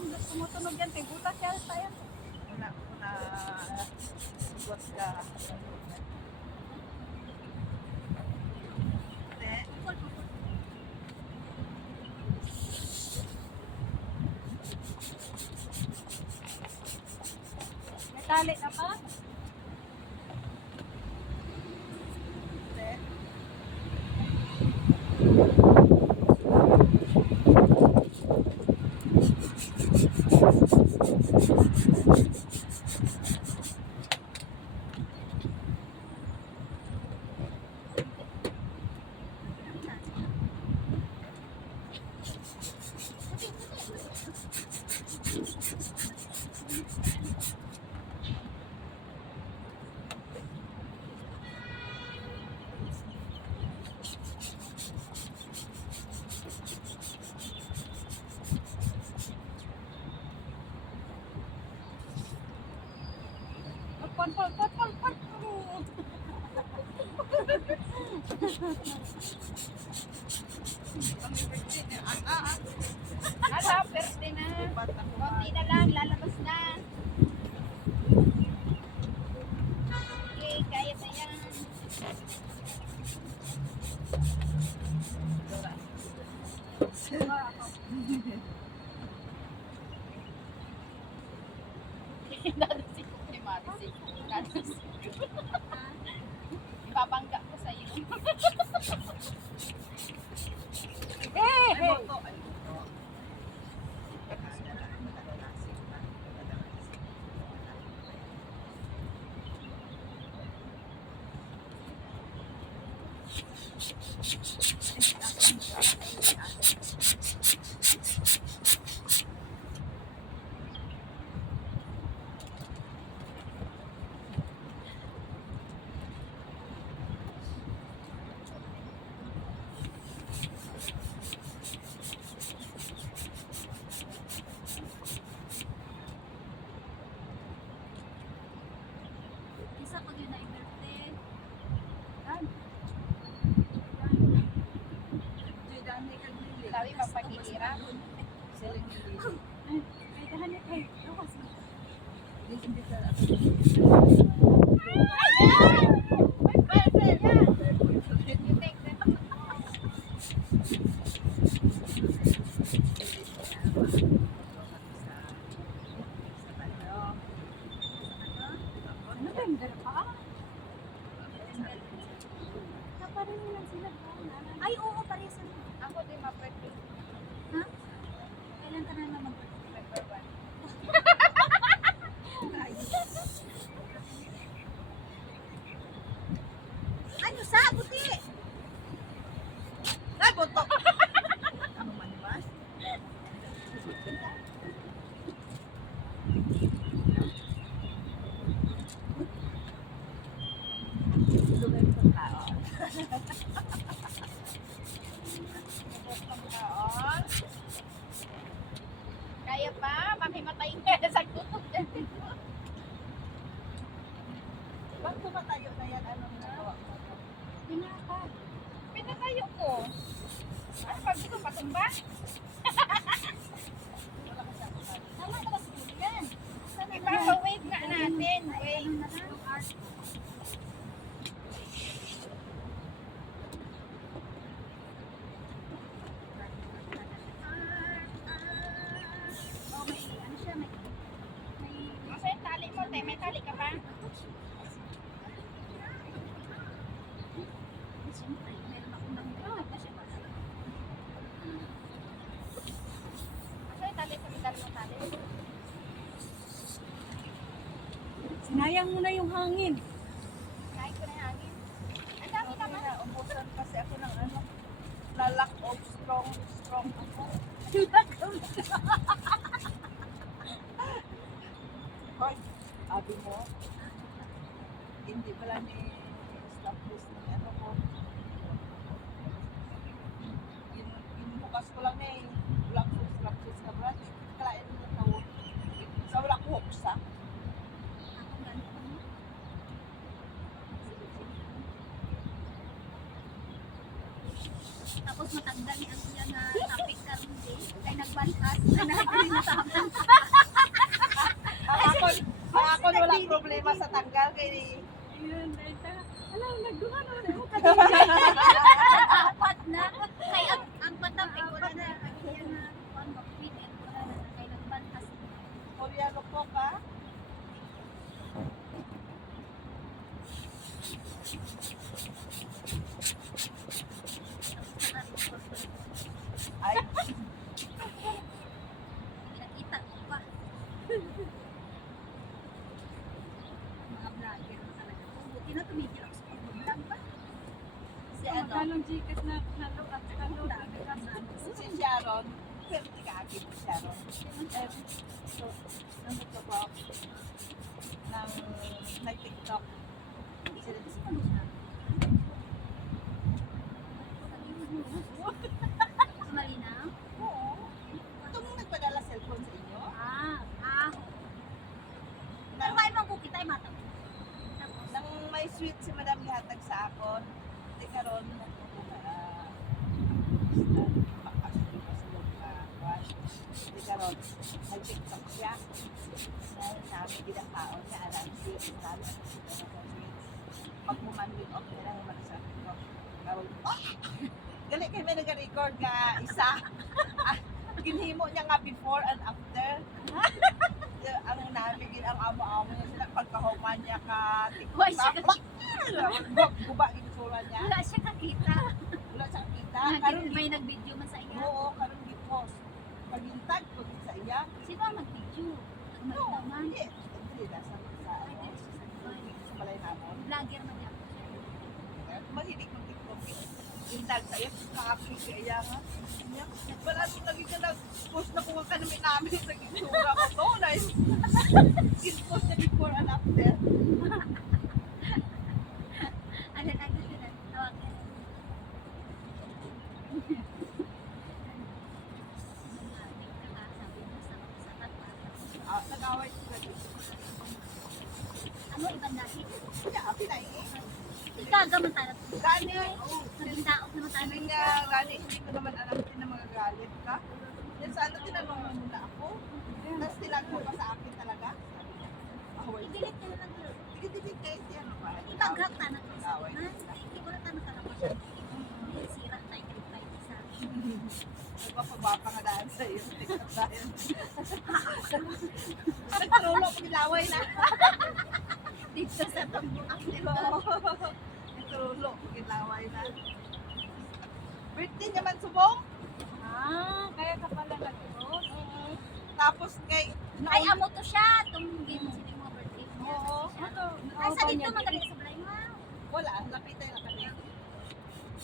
tumutunog yan, kay butas yan tayo. Una, sigot ka. May tali na pa? Hala, pwerte na. Konti na lang, lalabas na. Okay, kaya na yan. Dadasig ko kay Marisig. Dadasig ko. Ibabangga ko sa'yo. Isa pag yun na i-birthday. Sabi, mapagihirap. Ay, dahan kayo. Kasi. You take that. November pa? Naparin lang sila. Ay, oo, pares. Ako din mapwerte. Ha? Kailan ka na mag November 1. Ano sa buti? Ay, boto! Ano man ba? Lugay ko kaon. Kaya pa, mamimatayin ka sa kutok. Ba't tumatayo na yan? Anong nagawa mo? Pinaka. Pinatayo ko. Ano pag gusto patumba? Tama na ba siguro yan? Sana Ipa-wave nga natin. Wave. ano na lang? Art. Oh, may ano siya, may Masa yung tali mo, te? May tali ka pa? siyempre, meron akong nangyayari na siya. Masa yung tali sa medal mo tali? Sinayang mo na yung hangin. Kain ko na yung hangin. Ang dami naman. Umusan kasi ako ng ano, lack of strong ako. Hoy, abi mo, hindi pala ni stop this ng ano ko. Inubukas ko lang eh, wala ko stop this na brand. Kalain mo na tawon. Sa wala ko huksa. Ako ganito mo. Tapos matanggal ni ang kuya na topic karon din. Kay nagbalikas. Ako walang problema sa tanggal kay Ayun, dahil ta. Alam, nagduha na mo ka. Apat na. Kay ang patapik wala na. Kaya na ang mag-feed and wala na. Kay nagbantas. Koreano po ka. Ay, Nakita ko pa. Mga vlogger na talaga. Buti na tumigil ako sa pag-vlog pa. si ano, Magkalong jikat na nalo at kalo. si Sharon. Swerte ka akin si Sharon. So, nagtrabaho ng nag-TikTok. Sila si Malinaw? Oo. Ito mong nagpadala cellphone sa inyo? Pero kaya mong kukita ay matang. Tapos, Nang may sweet si Madam gihatag sa akon, di karon di karon nag-TikTok siya. Dahil sabi ginakaon niya alam si sabi pag-humandin off nila ng mga sa TikTok. Karon, gali kayo may nag-record nga isa. Ginhimo niya nga before and after. Ang nabigin ang amo-amo niya sila pagkahuman niya ka Why siya guba yung sura niya. wala siya kakita. Wala siyang kita. Karon May nag-video man sa iya. oo, karon gi-post. Pagintag ko sa iya. Sino ang nag-video? No, Naman. hindi. Hindi na sa sa balay namon. Vlogger man yan. Mahilig ng TikTok. Intag sa iya, kakakli sa iya nga. Niya, wala nung lagi ka nag-post na kung ka namin sa gisura ko to. Gin-post niya before and after. Ano na gusto na? Tawag ka. Nag-away sila dito. Ano ibang dahil? Kaya, pinaingi. Ikaga man tayo. Gani, Nagdaok naman tayo. sabi niya, Gani, hindi ko naman alam din na magagalit ka. Yan sana tinanong mo muna ako. Tapos tinanong mo pa sa akin talaga. Sabi niya, away. I-delete ka na lang. Tigit-tigit kayo siya, no? Itaghak ka na. Away. Hindi ko na tayo makalapos. Sira tayo kay tayo sa Nagpapabapa nga dahil sa iyo. TikTok dahil. Nagkaroon ako gilaway na. dito sa tambuak nito. Nagkaroon ako gilaway na. Birthday niya man subong. Kaya ka pala nag-post. Tapos kay... Ay, amo to siya. Tumugin mo sila yung mga birthday niya. Oo. Ay, sa dito magaling sa balay mo. Wala, lapitay lang kami.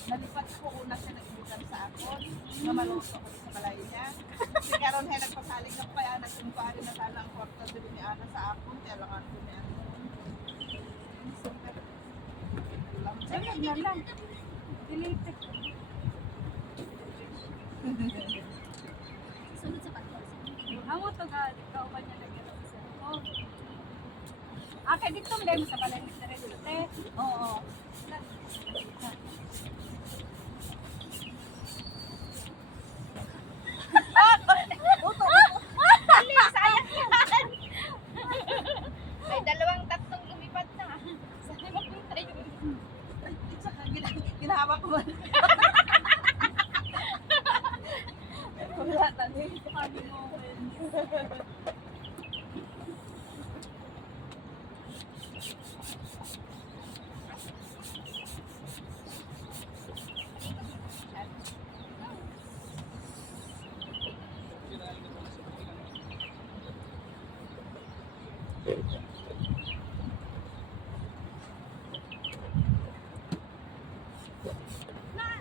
Nalipat ko una siya nag-ibutan sa akon. Na maluto ko sa balay niya. Kasi karon hay nagpasalig na kaya nagkumpare na sana ang kwarta dito ni Ana sa akon. Kaya lang ako ni Ana. Ayun na lang. Delete. Sunod sa pag-post. Amo to ga, ikaw ba niya nag-ano sa cellphone? Kaya dito mo sa balay ni Teresa, te. Oo. May dalawang tatlong lumipat na. Sabi mo kung tayo. Ginawa ko ba? Wala na din. Sabi mo,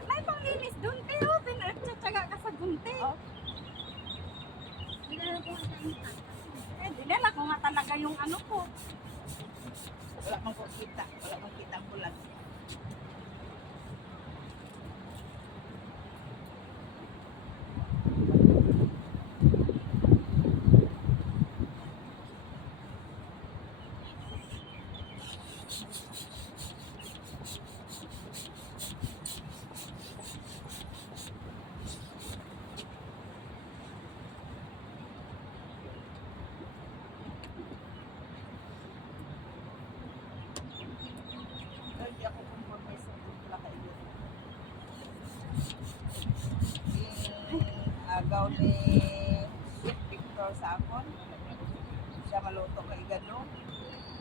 may panglinis doon, te. Oh, pinagtsatsaga ka sa gunte. Oh. Dinala ko ang tayo. Dinala ko nga talaga yung ano ko. Wala mang kita. Wala mang kita ang bulag. ikaw ni Chef Victor sa akon. Siya maluto kay gano.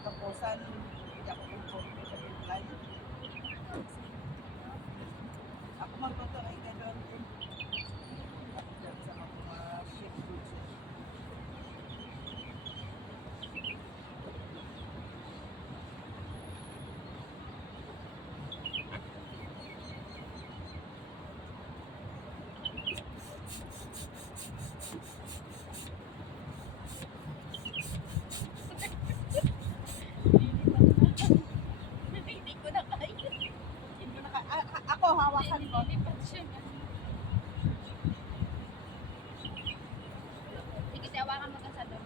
Tapusan, hindi ako kumpulo sa tulay. Ako magluto kay gano. Ako dyan sa mga chef foods. Hindi ko na kaya. Hindi na ako hawakan ko. Nililipat siya na. Sige, tawakan mo ka sa doon.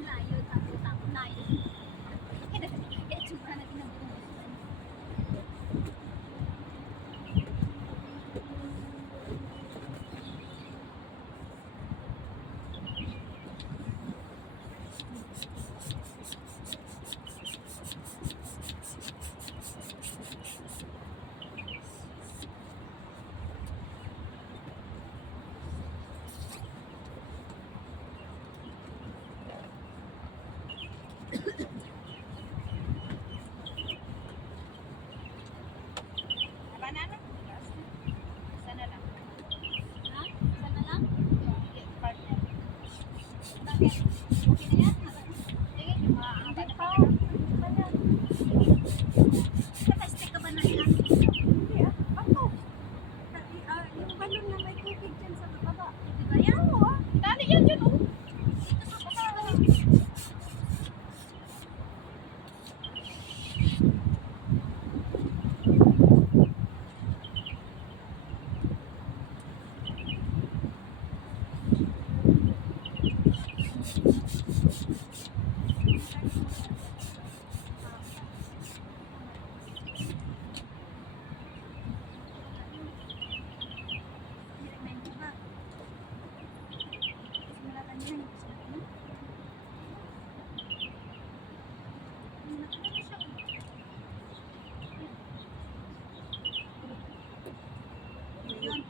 Layo, tapo, layo. Kaya tsura na ginagawa. Banana? Sana lang. Ha? Sana lang? Partner. Bakit? Okay na yan? Sige, yung mga Hindi bata pa. pa. Wala. Nakastay ka ba na yan? Hindi ah. Ako. Yung balon na may tubig dyan sa baba. Di ba yan? Oo. Dali yan yun, oh. Dito sa baba. Remind ko ba? Simula kanina, hindi ko sinabi na. Nakita siya. Yun.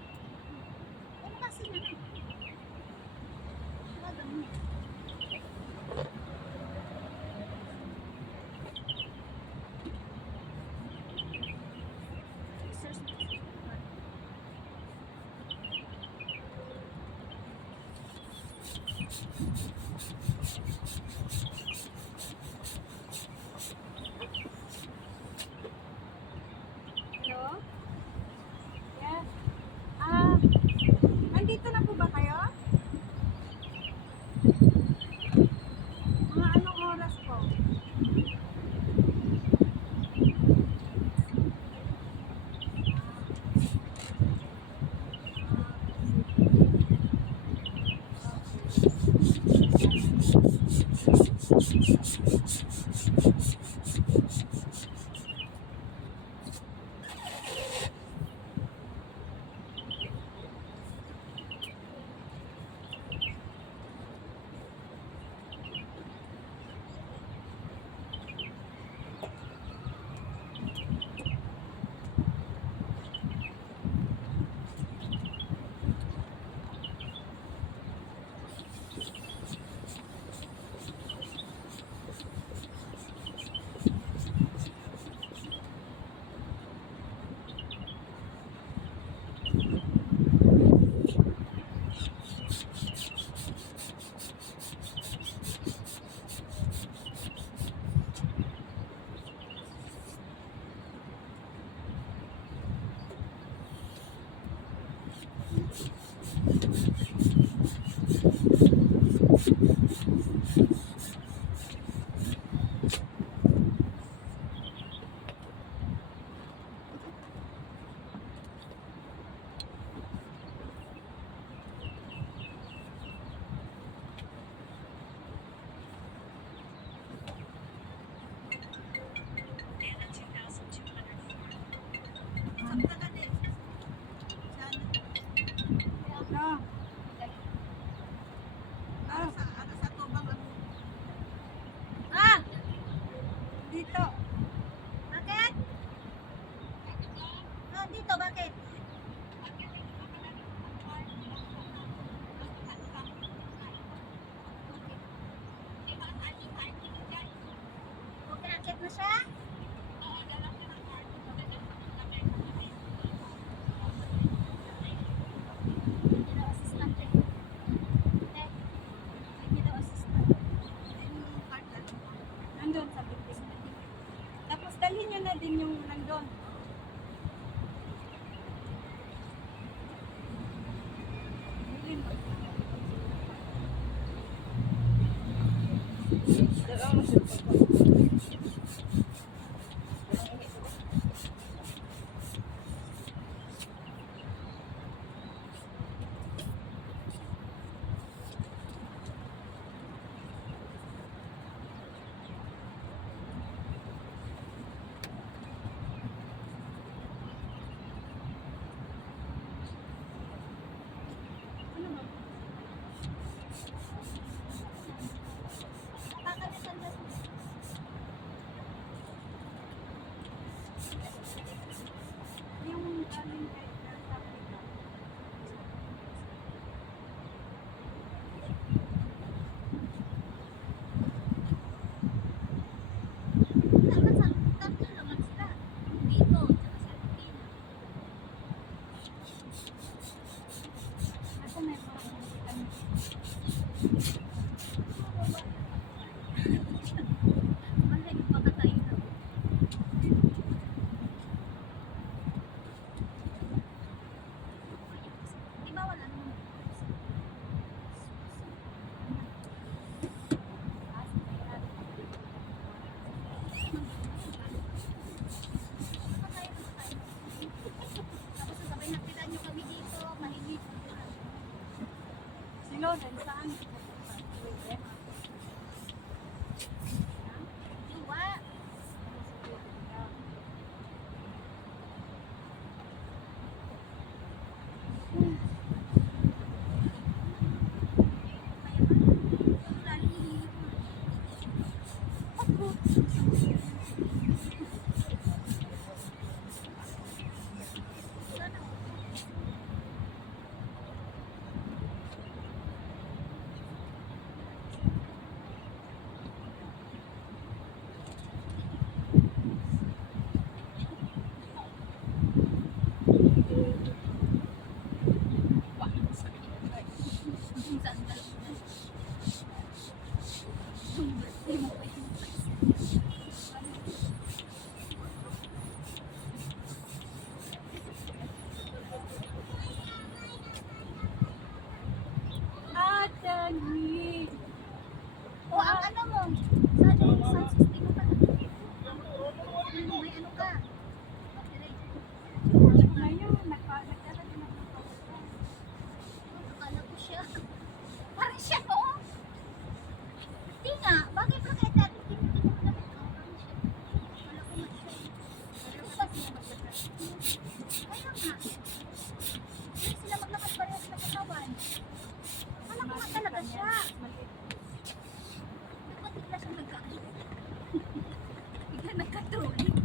Ano kasi na na? Talaga mo. Search mo. Hello? Yes. Nandito na po ba kayo? Mga anong oras po? dito, bakit? Okay, akit na siya? Hindi daw assistant eh. Hindi. Hindi daw assistant. Yung card lang. Nandun sa building. Tapos dalhin nyo na din yung nandun. Bilhin mo. Pakalitan na. Yung galing kay North Africa. Dapat sa tatlo naman sila. Dito, tsaka sa Pilipinas. Ako may mga musikan. Malay mo baka tayo na. Di ba wala naman? Tapos sasabay nakita nyo kami dito, mahilig. Si Loden, saan? Diwa. Atani. O ang ano mo? Sound system mo pala. May ano ka? Ngayon, nagdala din ako ng pagkakas. Akala ko siya. Parang siya to. Hindi nga. Bagay pa kahit dati tinitin mo naman. Parang siya. Akala ko nga siya. Pero kasi kaya nga. Hindi sila maglakad parehas na katawan. Akala ko nga talaga siya. Dapat bigla siya bigla nagka-trolling.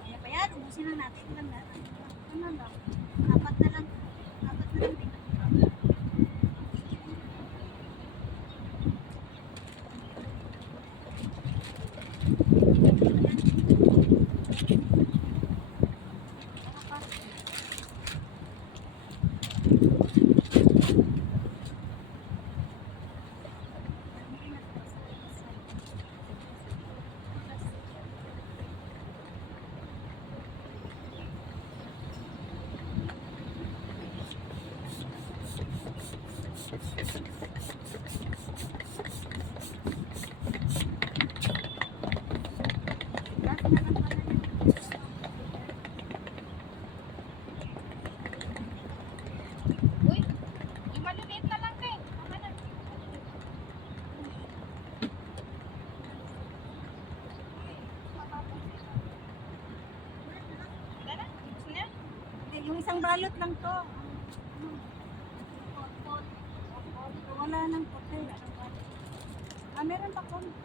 Kaya pa yan, ubusin lang natin. Ilan na? Ano lang? Apat na lang. Apat na lang din. Uy, yung maliliit na lang, te. Tama na. Yung isang balot lang to. Wala nang puti. Meron pa konti.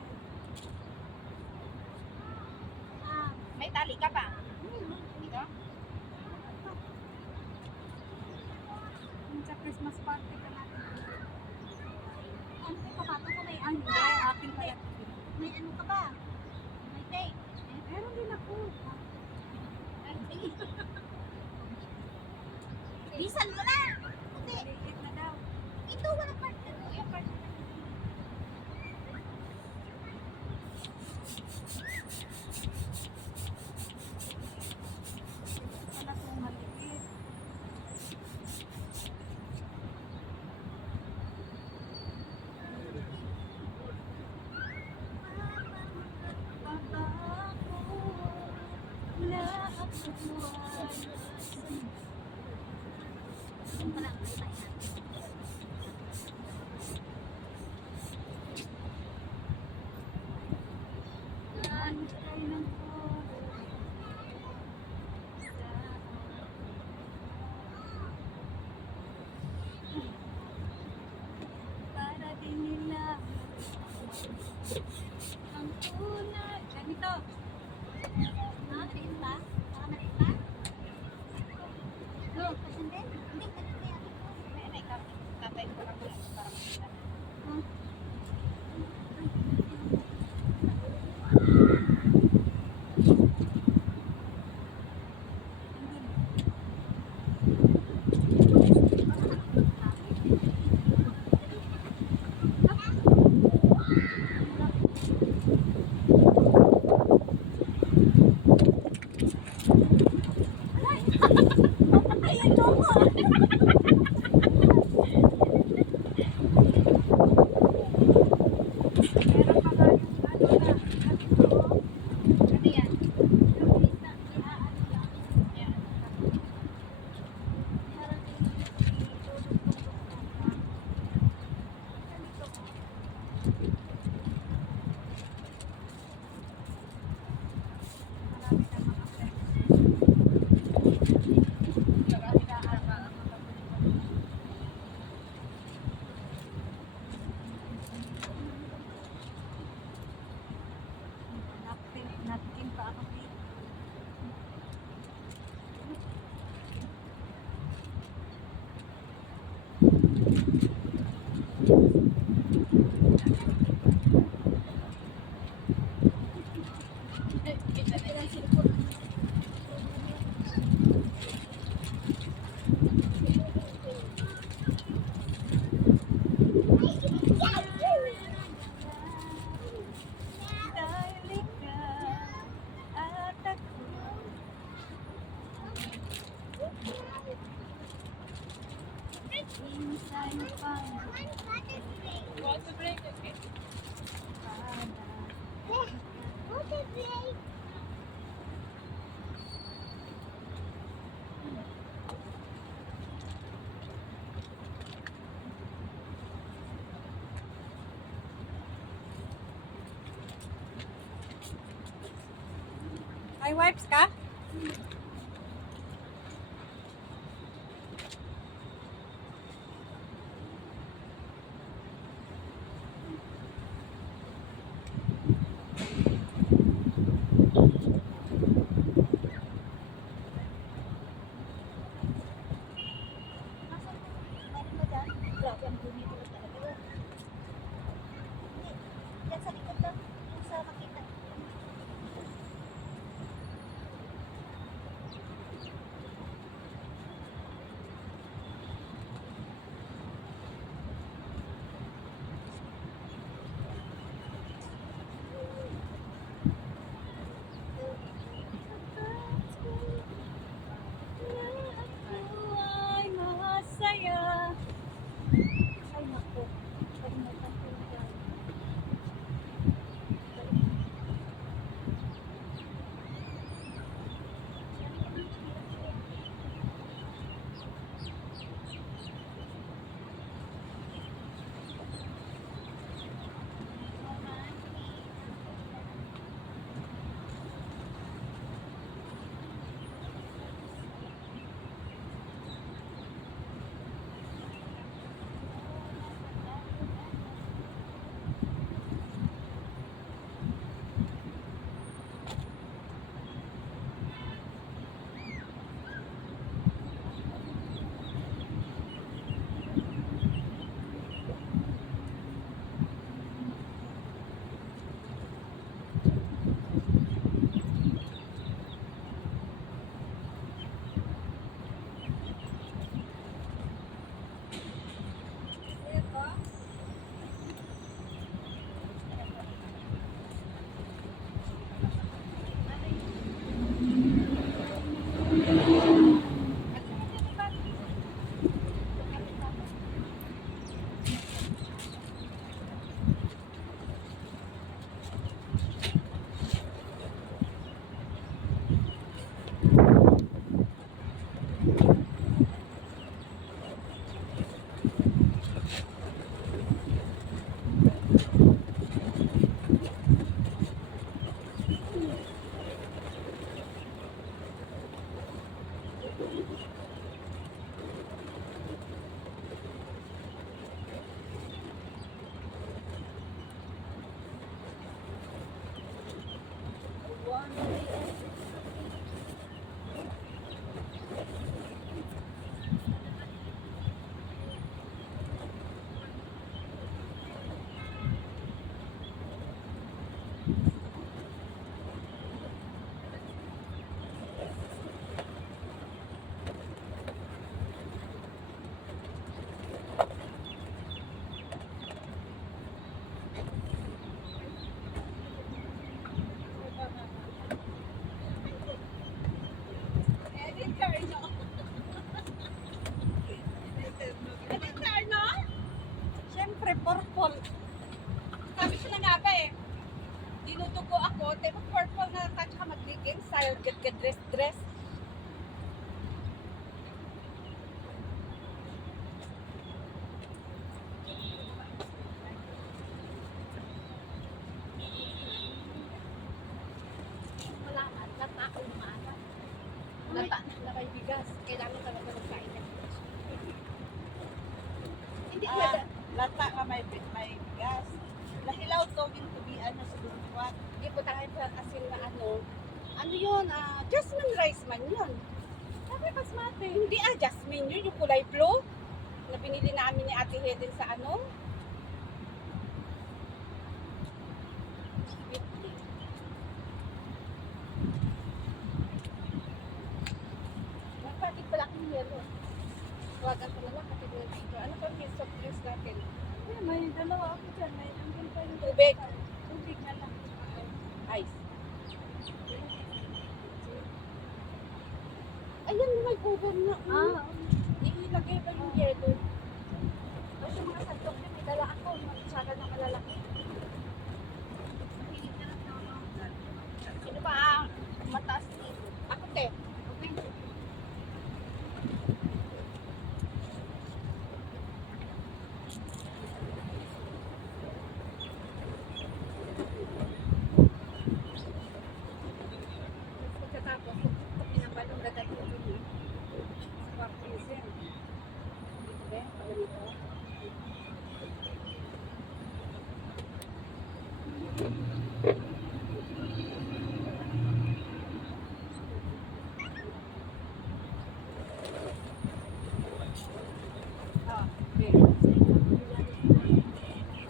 May tali ka pa. Dito? Yung sa Christmas party ka natin. Ano ka ba? Ito may ano? Hindi, akin pa yan. May ano ka ba? May tape. Meron din ako. Bisan mo na! Hindi. Maliit na daw. Ito, walang part na to. Yung part na to. Wala kong maliit. Papa ako, wala ako buwan. Yung pala ang tayo. Antay ng oras para din nila ang tunay. Ganito. Maliit ba? Baka maliit ba? No. Pasan din? Hindi, ganito yan. May tatay ko lang para makita. Meron pa nga yung ano na. Ano yan? Yan. Marami na mga friends. Marami na arma. Napkin pa ako dito. Kita na yan. Dahil ikaw at ako. Minsan pang Water break, okay? Ay, wipes ka? Meron ba dyan? Grabe, ang dumi ko talaga. Hindi. Yan sa likod lang. Yung sa makita. bote, mag-purple na at saka mag-leggings style, get dress. Malaman, lata o maaga. Lata na may bigas. Kailangan talaga magkain ng bigas. Hindi Ah, lata nga may bigas. Lahilaw to, gintubian na sa buwan. Hindi po tayo sa asin na ano. Ano yun? Jasmine rice man yun. Sabi basmati. Hindi jasmine yun. Yung kulay blue. Na binili namin ni Ate Helen sa ano. Magpatig pala akong yelo. Tawagan ko na lang kasi dito. Ano pa yung soft drinks natin? Eh, may dalawa ako dyan. May nandun pa yung Tubig. tubig na lang. Ice. Ayan, may cover na. Ilagay ba yung yelo? Tapos yung mga sandok yun, may dala ako. Magsara na malalaki. Sino pa mataas dito? Ako, te. Okay. Pagkatapos, pinabalong dagat ko yun. Kwarto yun. Dito ba? Alam ito.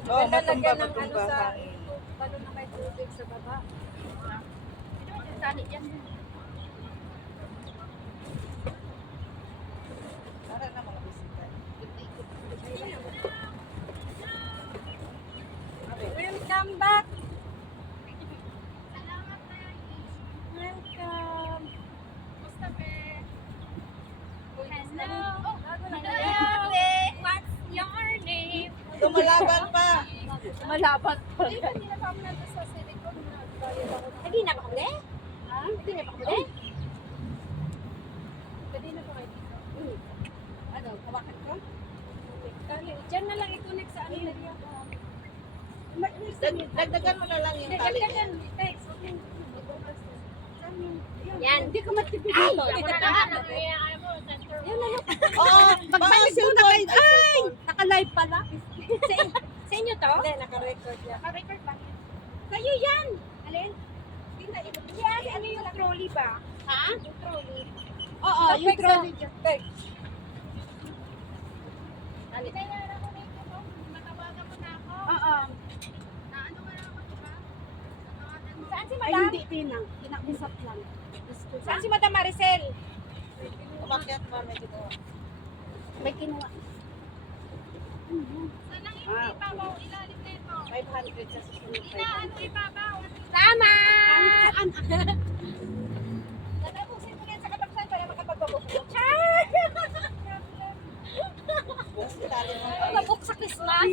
Oh, Lalagyan ng ano matumba. sa balon na may tubig sa baba. Tali yan. Tara na mga bisita. Welcome back! Welcome! Musta pe? Hello! What's your name? Lumalaban pa. Malapat pa. Ay, hindi na pa ako nandun sa silicone na bayad ako. Hindi na ba kami? Ha? Hindi na ba kami? Pwede na po kayo dito. Ano, hawakan ko? Kali, dyan na lang i-connect sa ano na riyan. Dagdagan mo na lang yung tali. Dagdagan, text. Okay. Yan. Hindi ko matipid Ay! ito. Ako na lang. Yan na lang. Oo, Magbalik baka muna kayo. Ay! Naka-live pala. Sa inyo to? Hindi, naka-record yan. Naka-record ba? Sa'yo yan. Alin? Yan, ano yung trolley ba? Ha? Yung trolley. Oo, yung trolley. Text. Dali. Oo. Saan si Ay, Madam? hindi tinang. Kinakusap lang. Saan si Madam Maricel? umakyat pa medyo ko. May kinuha. Ah, 500 sa susunod. Tama! saan? Natapusin mo yan sa kataksan para makapagpabukod. Bukas itali mo pa. Pabuk sa Christmas.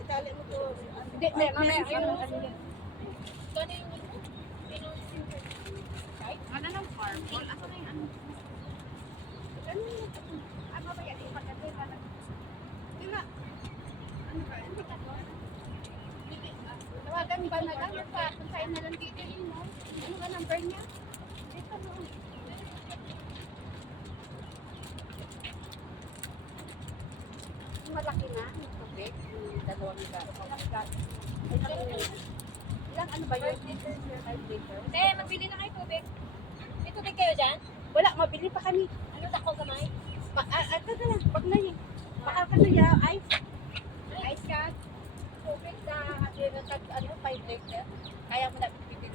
Itali mo to. Hindi, mamaya. Ano ng farm? Ano na yung ano? Ano ba yan? Ipagkatay ba na? Diba? Ano ba? Ano ba? Tawagan ba na lang? Kung saan na lang dito yun, no? Ano ba number niya? Dito, no? Malaki na. Tubig. Dalawang gas. Ilang ano ba yun? 5 liter. Te, magbili na kayo tubig. May tubig kayo dyan? Wala, mabili pa kami. Ano dako gamay? Ito na lang, wag na yun. Baka ka na ya, ice. Ice cat? Tubig na, ano, 5 liter. Kaya mo na bibili.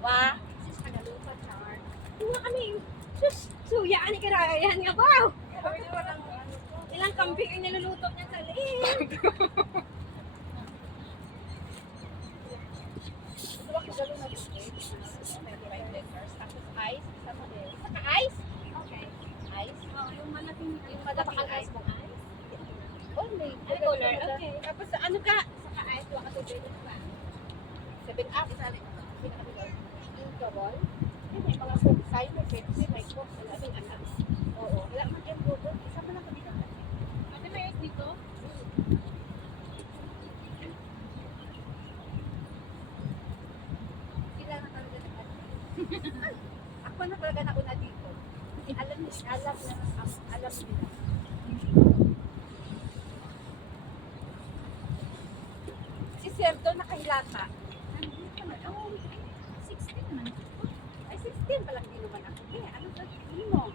Wa? Sis, Tagalupa, char. Tingnan kami. Sus, suya, ani ka na, yan nga ba? Ilang kambing ang niluluto niya sa liit. Ito ba kagalo na tubig? 5 liters. Tapos ice. Saka ice? Okay. Ice? Oo, yung malaking Yung madaming ice. may Color, okay. Tapos ano ka? Saka ay, tuwa ka sa 7 pa. 7 up. Yung kabol. May mga cook side, may Pepsi, may cook. Wala may anak. Oo. Wala man yung bubog. Isa mo lang kami na. Ate, may egg dito? Sila na talaga na. Ako na talaga nauna dito. Kasi alam nila. Si Serdo nakahilata. Nandito na. Oh, 16 naman. Ay, 16 pa lang din naman ako. Eh, ano ba? Hindi mo?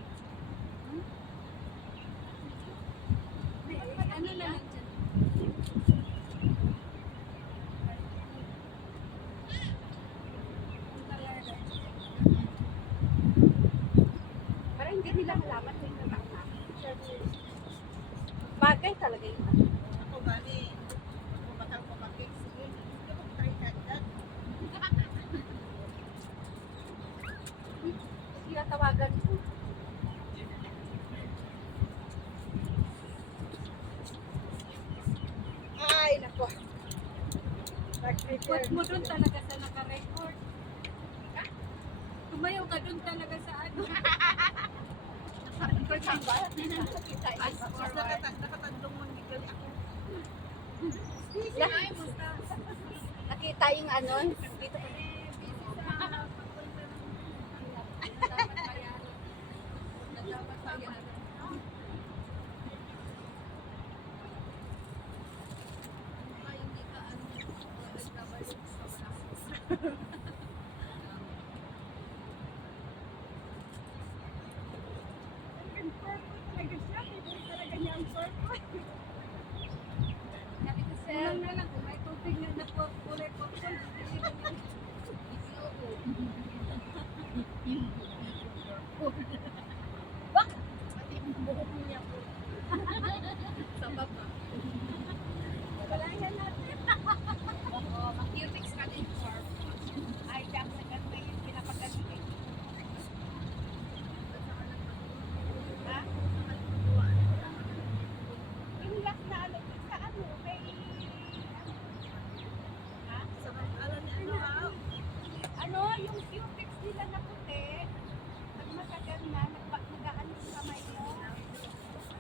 May ano na lang dyan. Parang hindi nila malaman kung yung tao na. Bagay talaga yung ano. Ako gani. Kumakal ko makik. Sige. Hindi ko try that. Sila tawagan ko. Ay, nako. Put mo doon talaga sa naka-record. Tumayo ka doon talaga sa ano. Naka-record ba? Nakakita Fast yun. forward. Nakatandong mo ni Gali ako. Nakita yung ano, dito ko. Kulang na lang kung may tubig na kulay popcorn. Sa baba. Wala yan natin. Oo, mag-cutix ka din for. Ay, dapat na may pinapagaling. Ha? Yung last na ano, sa ano, may... Ha? Alam niya ano ha? Ano, yung cutex nila na puti, pag matagal na, nag-ano sa kamay mo,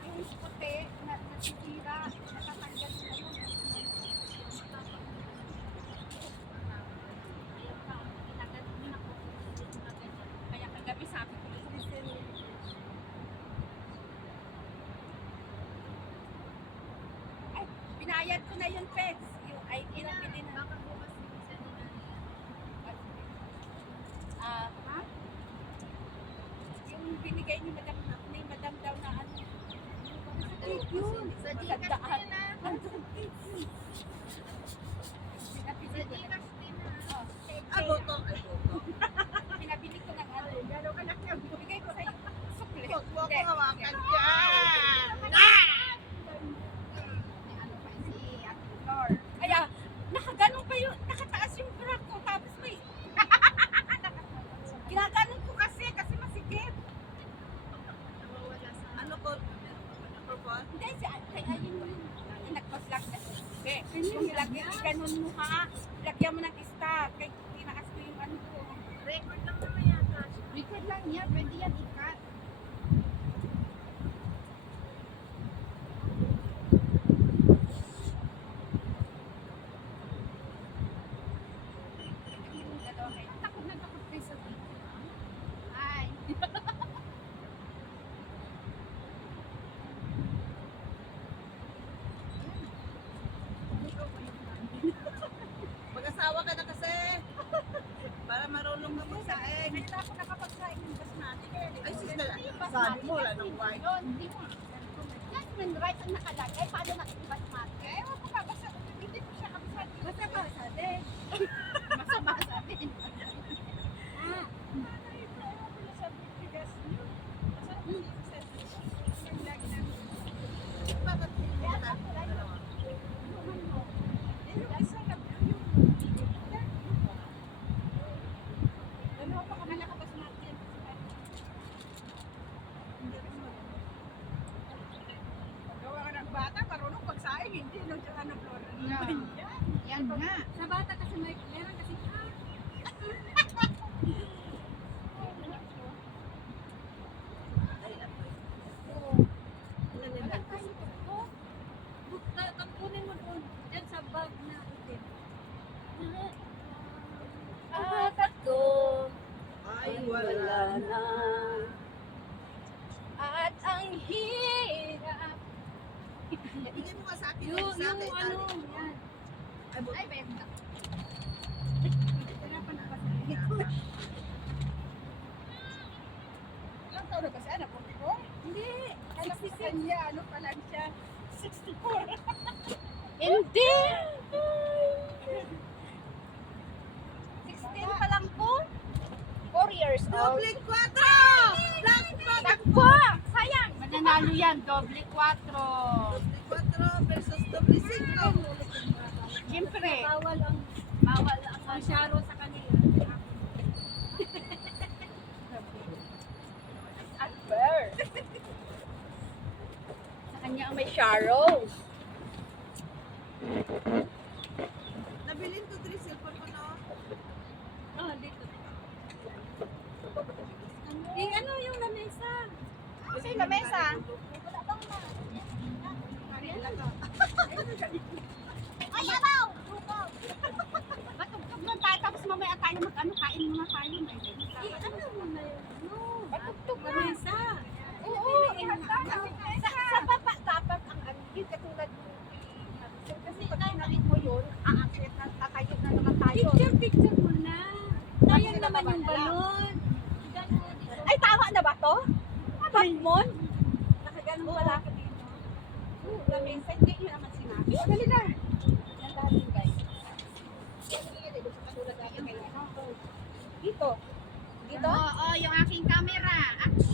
yung puti, nasisira, natatanggal sa ano. Kaya kagabi sabi ko sa Christine, Ay, binayad ko na yung pets. Yung, ay, pinapili na. Ha? Yung binigay ni Madam daw na ano. Cake yun. Sa Sa Gcash daan. din na. Nandun cake yun. Pinabili ko na. Oh, cake. Ah, boto. Ay, boto. Pinabili ko ng ano. Gano'n ka na bigay ko sa'yo. Sukli. Huwag mo ako Hindi. hawakan dyan. Ano pa si Ate Flor. Kaya, nakaganon pa yun. Nakataas yung bra ko. Tapos may... Ginaganon ko kasi masikip. Ano ko? Purpose? Hindi, kaya yun yung nagpa-flag na. Kung ganon mo ha, lagyan mo ng star. Kaya tinaas ko yung ano ko. Record lang naman yata. Record lang yan, pwede yan ikat. Takot na takot kayo sa video. Ay. Mag-asawa ka na kasi. Para marunong ka magsaing. Hindi na ako nakapagsaing ng basmati. Ay, sister, sabi mo, wala nang white. Yun, hindi mo. Jasmine rice ang nakalagay. Paano nakikibasmati? Ewan ko pa, basta hindi ko siya kabisati. Basta ba sa din? Masama sa din. Ah. Bakit hindi ka dalawa? Dalawa pa kami nakabasmati. Gawa ka ng bata, marunong magsaing. Yan nga. Sa bata kasi meron kasi Kunin mo doon. Diyan sa bag na itim. At ako Ay, wala na. At ang hirap. Bigyan mo nga sa akin. Yung sa akin, ano, Ali. yan. Ay, buti. Ay, benta. Hirapan na kasi. Ilang taon na kasi anak ko? Hindi. Anak ko sa kanya, ano pa lang siya? 64. Hindi. 16 pa lang po. 4 years old. Doble 4! Black Takbo! Sayang! Mananalo yan, doble 4. Doble 4 versus doble 5. Siyempre. Bawal ang sharo sa kanila. Unfair. Sa kanya ang may Sharos. Nabilin ko 3 cellphone ko, no? Oh, dito. Ano yung lamesa? Kasi yung lamesa. Ay, abaw! Lugaw! Matugtog nun tayo, tapos mamaya tayo mag-ano, kain muna tayo. Ano mo na yun? No. Matugtog na. Lamesa. Oo, sa baba dapat ang ano, yung katulad mo. Kasi pag kinakit mo yun, aakyat na, tatayo na naman tayo. Picture mo na. Ayun naman yung balon. Ay, tama na ba to? Balmon? Nakaganon pala ka dito. Lamesa, hindi yun naman sinabi. Dali na. Yan dahil guys. Dito. Dito? Oo, yung aking camera.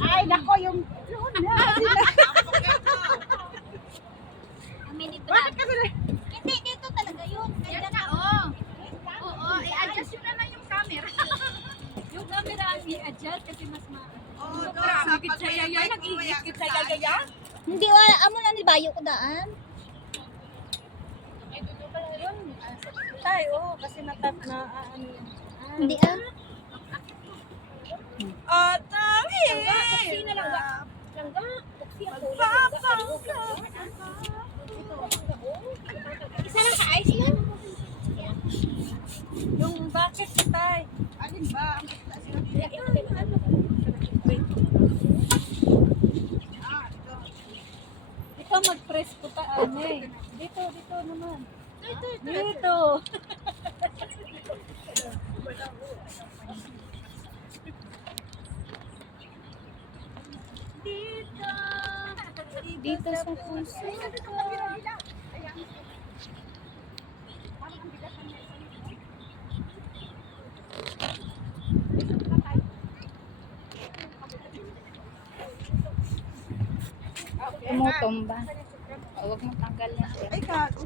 Ay, nako, yung... Ang mini Bakit vlog. kasi na? Hindi, dito talaga yun. Yan na, oo. Oo, i-adjust yun na lang yung camera. Yung camera ang i-adjust kasi mas Oo, doon Grabe, sa kit sa yaya, nag-iikit sa yaya. Hindi, wala. Amo lang ni Bayo ko daan. tayo kasi natap na ano. Hindi ah. At ang Sino lang ba? Langga. Buksi ako. Isa lang ka-ice yan. Yung bucket tay. Alin ba? Ang basta sila dito. Ikaw mag-press ko ta eh. Dito naman. Dito. Dito sa puso ko. Tumutumba. Huwag mo tanggal yan. Ay, kago.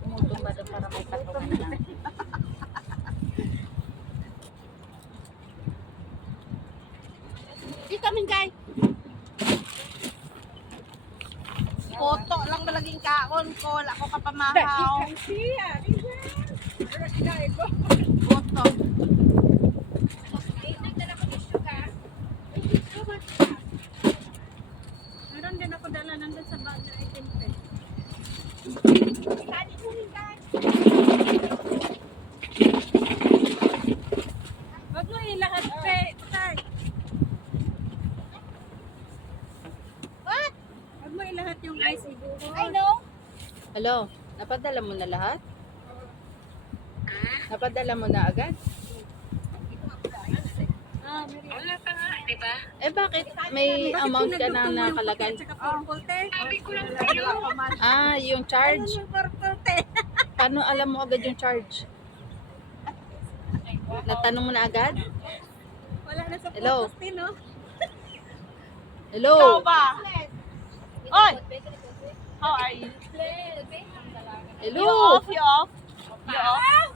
Tumutumba doon para may patungan lang. Dito min guys. Koto lang malaging kaon ko. Wala ko kapamahaw. Koto. Meron din ako dala nandun sa bag na item pen. Wag mo ilahat pe, tay. What? Wag mo ilahat yung ice siguro. I know. Hello, napadala mo na lahat? Napadala mo na agad? Ah, meron. Eh bakit may amount ka na nakalagay? Tsaka purple te. Ah, yung charge. Yung purple te. Paano alam mo agad yung charge? Natanong mo na agad? Wala na sa Hello? photos no? Hello? Ikaw ba? Oy! How are you? Hello? You off? You off? You off?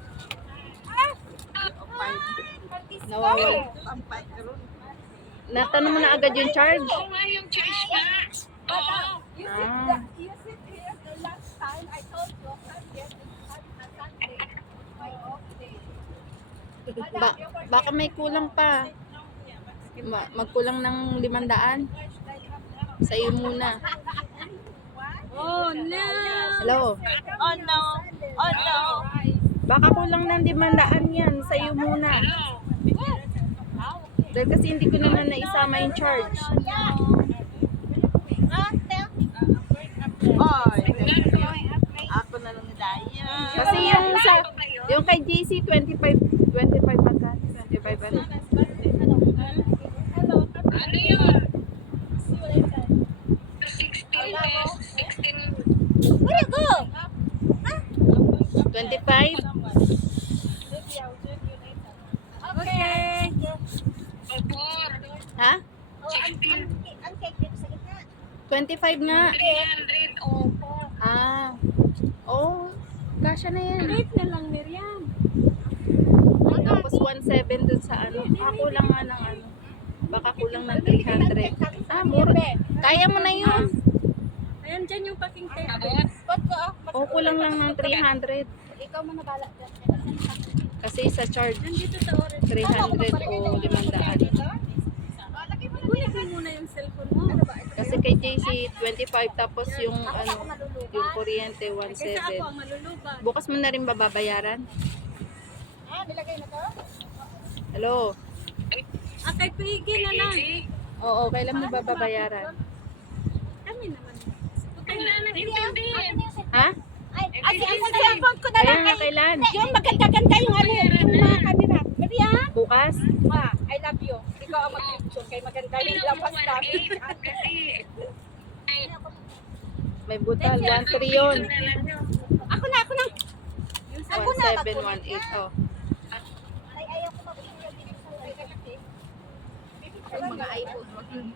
Nawawala. Sampay ka ron. Natanong mo na agad yung charge? You Ah. sit here the last time, I told you, yes, it's Sunday. My off day. Baka may kulang pa. Magkulang ng 500. Sa iyo muna. Oh, no! Hello. Oh no! Oh no! Baka kulang ng 500 yan. Sa iyo muna. Dahil kasi hindi ko naman naisama yung charge. Oy! Ako na lang dahil. Kasi yung kay JC 25 pagka. 25 ano? Ano yun? 16. Where you go? 25? Okay. Ha? Oh, ang cake dito sa gitna. 25 nga. 300, opo. Ah. Oh, kasya na yan. Wait na lang, Miriam. Tapos 1.7 dun sa ano. Kulang nga ng ano. Baka kulang ng 300. Ah, mura. Kaya mo na yun. Ayan dyan yung packing tape. O, kulang lang ng 300. Ikaw mo nabala dyan. Kasi sa charge, Nandito sa orange. 300 o 500. Kunin mo muna yung cellphone mo. Kasi kay JC, 25 tapos yung ano, yung kuryente, Kaysa ako 1.7. ang malulubat. Bukas mo na rin babayaran. Nilagay na to? Hello? Kay Piggy na lang. Oo, kailan mo babayaran? Kami naman. Ha? Ay, ang cellphone ko na Kaya lang. nga kailan? Yung maganda-ganda yung ano, yung mga camera. Maria, Bukas? ma, I love you. Ikaw ang mag-picture kay maganda yung labas namin. May butal, 1.3 yun. Ako na. 1.718. Oh. Ay, ayaw ko mag-video dito sa Ay, mga iPhone.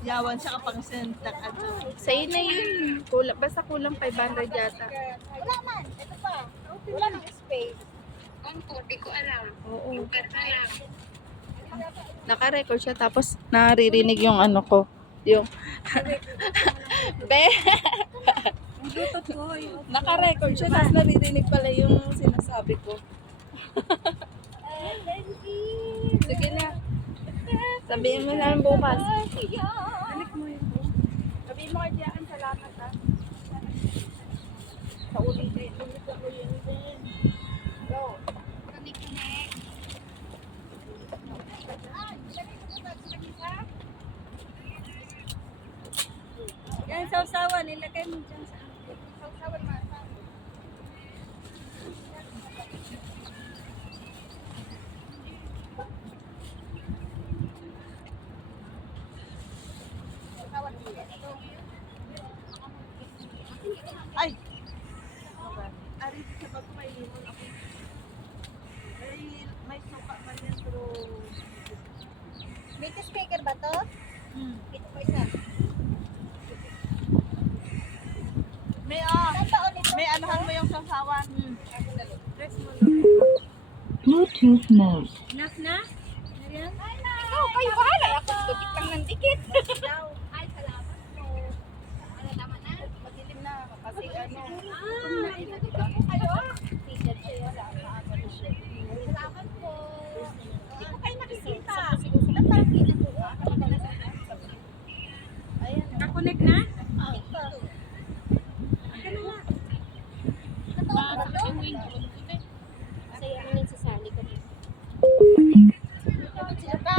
Yawan siya kapag sintak at Sa'yo na yun. Basta kulang 500 yata. Wala man. Ito pa. Wala nang space. Di ko alam. Oo. Lugar na lang. Naka-record siya tapos naririnig yung ano ko. Yung Be! Bluetooth ko. Yung Naka-record siya tapos naririnig pala yung sinasabi ko. Sige na. Sabihin mo na lang bukas. balik mo yun. Sabihin mo kay Diyan, salamat ha. Sa ulitin. Sa ulitin. Go. Yan, sausawan. Nilagay mo dyan sa Sausawan mo. ay! Ari, sa bag ko may limon ako. May suka man yan pero May speaker ba to? Ito pa isa. may anuhan mo yung sasawan. press mo. Bluetooth mode. Enough na? Miriam? Ikaw, kayo bahala. Ako, dukit lang ng dikit. Ay, salamat po. Ano naman na? Madilim na. Kasi ano. Kayo? Teacher siya. Salamat po. Hindi ko kayo nakikita. Ba't parang kita po? Nakakonect na? Ito. Akin na nga. Natawa ba to? Masaya mo yung sasali ko dito. Sino ka?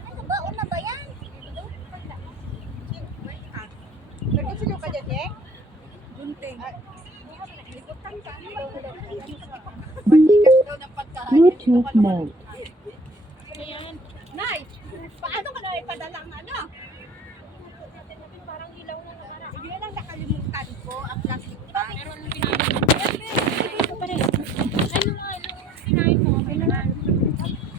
Ano ba? Una ba yan? Nagkasino ka dyan, eh? Gunting. Likutan ka. Magikas daw ng pagkain. Bluetooth mode.